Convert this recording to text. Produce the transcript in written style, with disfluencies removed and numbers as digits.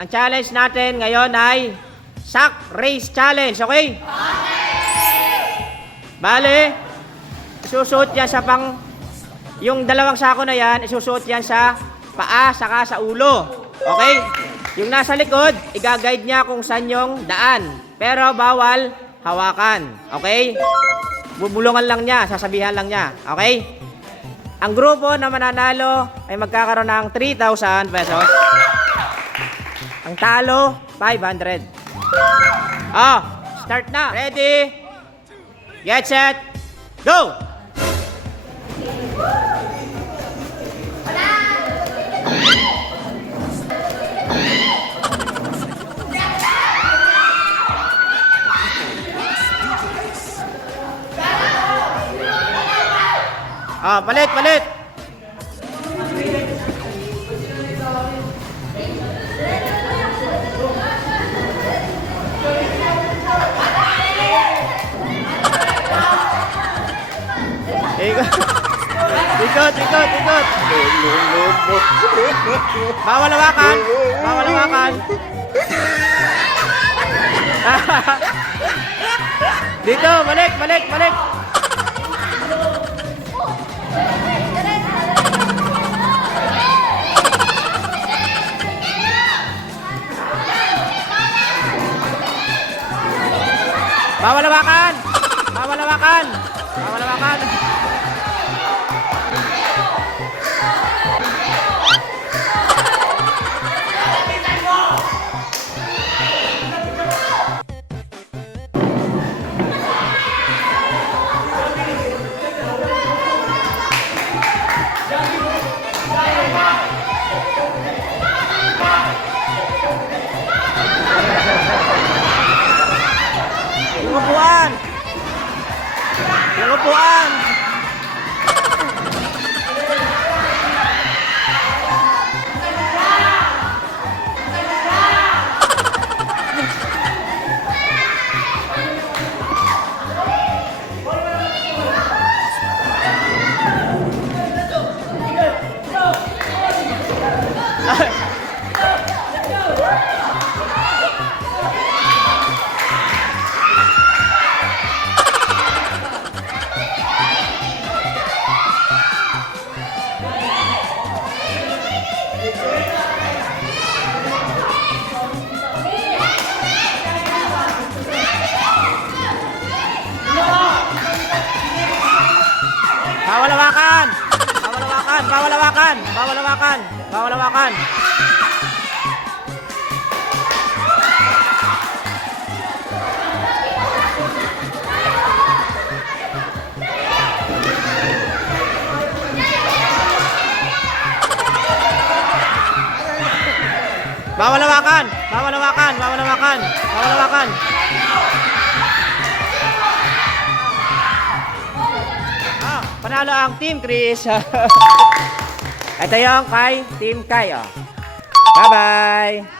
Ang challenge natin ngayon ay sack race challenge, okay? Bale, isusuot yan sa yung dalawang sako na yan, isusuot yan sa paa, saka sa ulo. Okay? Yung nasa likod, i-guide niya kung saan yung daan. Pero bawal hawakan. Okay? Bubulungan lang niya, sasabihan lang niya. Okay? Ang grupo na mananalo ay magkakaroon ng 3,000 pesos. Ang talo, 500. Start na. Ready? Get set. Go! Palit. Ikot. Bawal hawakan. Dito, balik. Bawal hawakan. Yung upuan. Bawal hawakan. Panalo ang Team Chris. Ito yung kay Team Kai. Bye-bye.